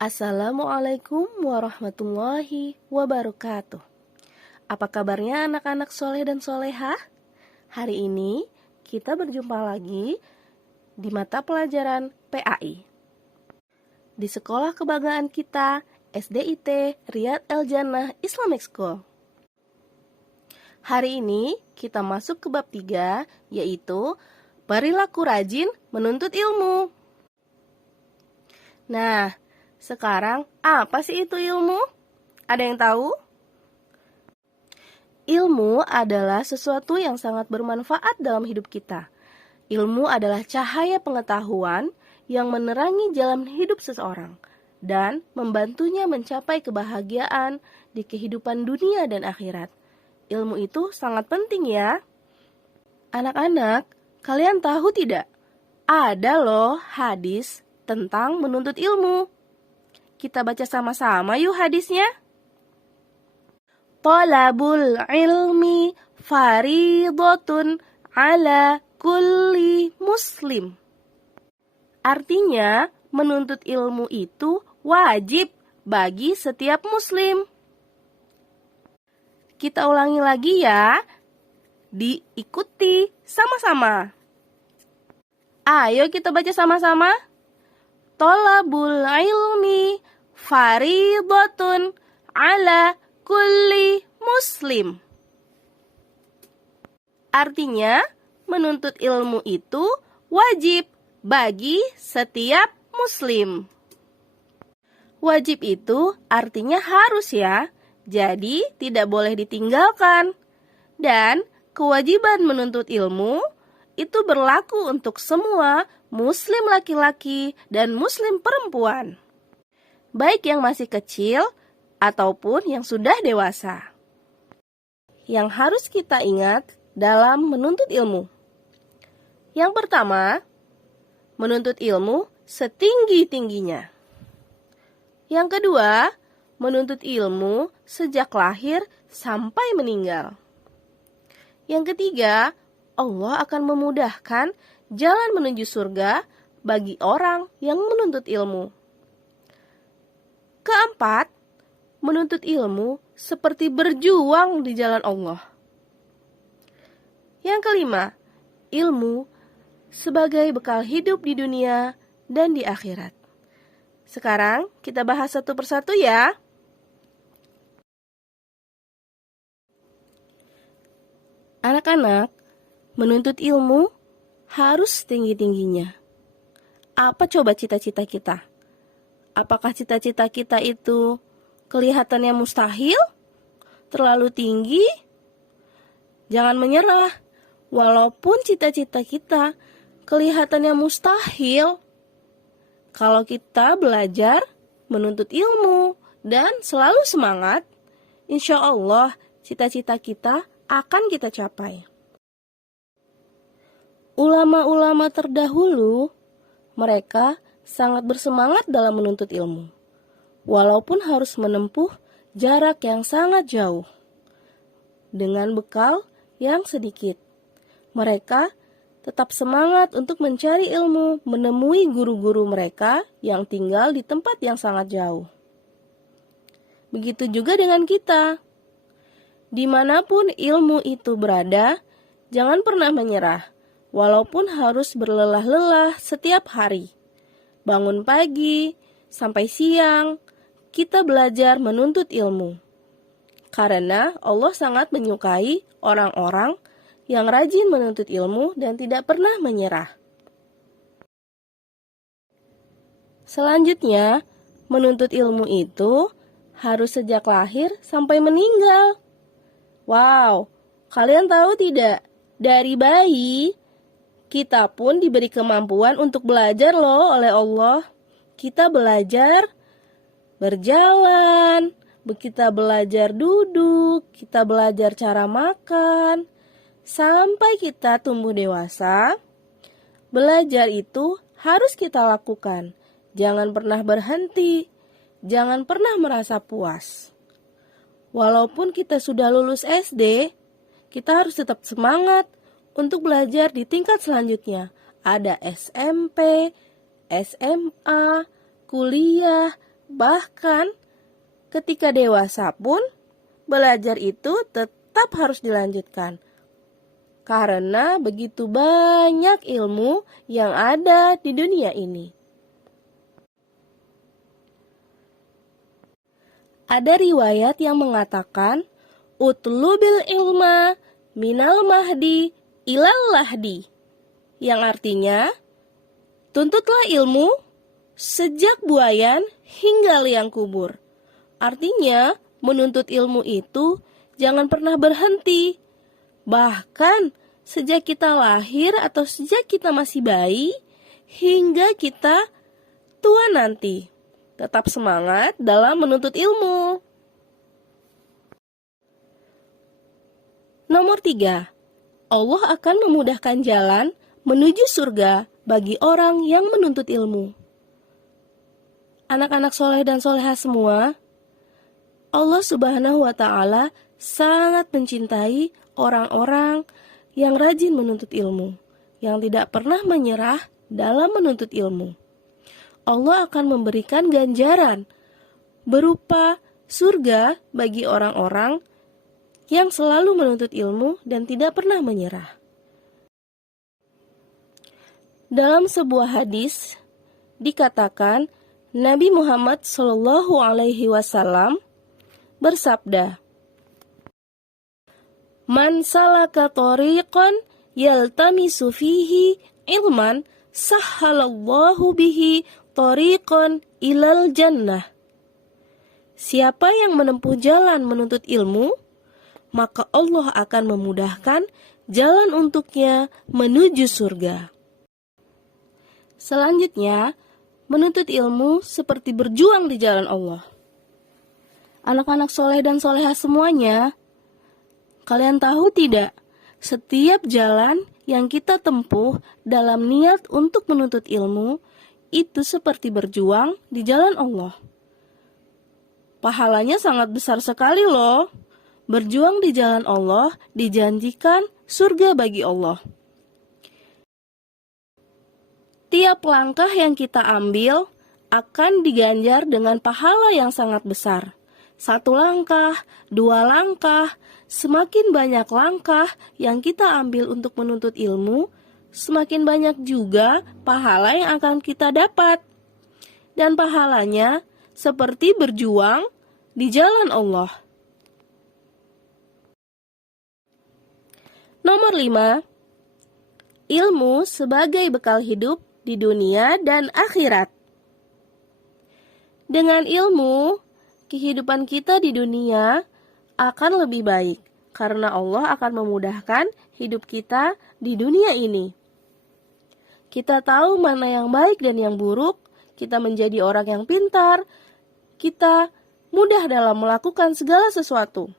Assalamualaikum warahmatullahi wabarakatuh. Apa kabarnya anak-anak soleh dan solehah? Hari ini kita berjumpa lagi di mata pelajaran PAI di sekolah kebanggaan kita, SDIT Riyadh El Jannah Islamic School. Hari ini kita masuk ke bab 3, yaitu perilaku rajin menuntut ilmu. Nah, sekarang apa sih itu ilmu? Ada yang tahu? Ilmu adalah sesuatu yang sangat bermanfaat dalam hidup kita. Ilmu adalah cahaya pengetahuan yang menerangi jalan hidup seseorang dan membantunya mencapai kebahagiaan di kehidupan dunia dan akhirat. Ilmu itu sangat penting ya. Anak-anak, kalian tahu tidak? Ada loh hadis tentang menuntut ilmu. Kita baca sama-sama yuk hadisnya. Talabul ilmi faridatun ala kulli muslim. Artinya, menuntut ilmu itu wajib bagi setiap muslim. Kita ulangi lagi ya. Diikuti sama-sama. Ayo kita baca sama-sama. Talabul ilmi faridatun ala kulli muslim. Artinya, menuntut ilmu itu wajib bagi setiap muslim. Wajib itu artinya harus ya, jadi tidak boleh ditinggalkan. Dan kewajiban menuntut ilmu itu berlaku untuk semua muslim laki-laki dan muslim perempuan, baik yang masih kecil ataupun yang sudah dewasa. Yang harus kita ingat dalam menuntut ilmu. Yang pertama, menuntut ilmu setinggi-tingginya. Yang kedua, menuntut ilmu sejak lahir sampai meninggal. Yang ketiga, Allah akan memudahkan jalan menuju surga bagi orang yang menuntut ilmu. Keempat, menuntut ilmu seperti berjuang di jalan Allah. Yang kelima, ilmu sebagai bekal hidup di dunia dan di akhirat. Sekarang kita bahas satu persatu ya. Anak-anak, menuntut ilmu harus tinggi-tingginya. Apa coba cita-cita kita? Apakah cita-cita kita itu kelihatannya mustahil? Terlalu tinggi? Jangan menyerah. Walaupun cita-cita kita kelihatannya mustahil, kalau kita belajar menuntut ilmu dan selalu semangat, insya Allah cita-cita kita akan kita capai. Ulama-ulama terdahulu, mereka sangat bersemangat dalam menuntut ilmu, walaupun harus menempuh jarak yang sangat jauh, dengan bekal yang sedikit. Mereka tetap semangat untuk mencari ilmu, menemui guru-guru mereka yang tinggal di tempat yang sangat jauh. Begitu juga dengan kita. Dimanapun ilmu itu berada, jangan pernah menyerah, walaupun harus berlelah-lelah setiap hari. Bangun pagi sampai siang, kita belajar menuntut ilmu. Karena Allah sangat menyukai orang-orang yang rajin menuntut ilmu dan tidak pernah menyerah. Selanjutnya, menuntut ilmu itu harus sejak lahir sampai meninggal. Wow, kalian tahu tidak? Dari bayi, kita pun diberi kemampuan untuk belajar loh oleh Allah. Kita belajar berjalan, kita belajar duduk, kita belajar cara makan. Sampai kita tumbuh dewasa, belajar itu harus kita lakukan. Jangan pernah berhenti, jangan pernah merasa puas. Walaupun kita sudah lulus SD, kita harus tetap semangat untuk belajar di tingkat selanjutnya. Ada SMP, SMA, kuliah, Bahkan ketika dewasa pun, belajar itu tetap harus dilanjutkan. Karena begitu banyak ilmu yang ada di dunia ini. Ada riwayat yang mengatakan, "Utlubil ilma minal mahdi ilal lahdi." Yang artinya, tuntutlah ilmu sejak buayan hingga liang kubur. Artinya, menuntut ilmu itu jangan pernah berhenti. Bahkan, sejak kita lahir atau sejak kita masih bayi, hingga kita tua nanti. Tetap semangat dalam menuntut ilmu. Nomor 3. Allah akan memudahkan jalan menuju surga bagi orang yang menuntut ilmu. Anak-anak soleh dan soleha semua, Allah Subhanahu wa Ta'ala sangat mencintai orang-orang yang rajin menuntut ilmu, yang tidak pernah menyerah dalam menuntut ilmu. Allah akan memberikan ganjaran berupa surga bagi orang-orang yang selalu menuntut ilmu dan tidak pernah menyerah. Dalam sebuah hadis dikatakan Nabi Muhammad SAW bersabda, "Man salaka tariqan yaltamisu fihi ilman sahhalallahu bihi tariqan ilal jannah." Siapa yang menempuh jalan menuntut ilmu, maka Allah akan memudahkan jalan untuknya menuju surga. Selanjutnya, menuntut ilmu seperti berjuang di jalan Allah. Anak-anak soleh dan soleha semuanya, kalian tahu tidak, setiap jalan yang kita tempuh dalam niat untuk menuntut ilmu, itu seperti berjuang di jalan Allah. Pahalanya sangat besar sekali loh. Berjuang di jalan Allah dijanjikan surga bagi Allah. Tiap langkah yang kita ambil akan diganjar dengan pahala yang sangat besar. 1 langkah, 2 langkah, semakin banyak langkah yang kita ambil untuk menuntut ilmu, semakin banyak juga pahala yang akan kita dapat. Dan pahalanya seperti berjuang di jalan Allah. Nomor 5. Ilmu sebagai bekal hidup di dunia dan akhirat. Dengan ilmu, kehidupan kita di dunia akan lebih baik karena Allah akan memudahkan hidup kita di dunia ini. Kita tahu mana yang baik dan yang buruk, kita menjadi orang yang pintar, kita mudah dalam melakukan segala sesuatu.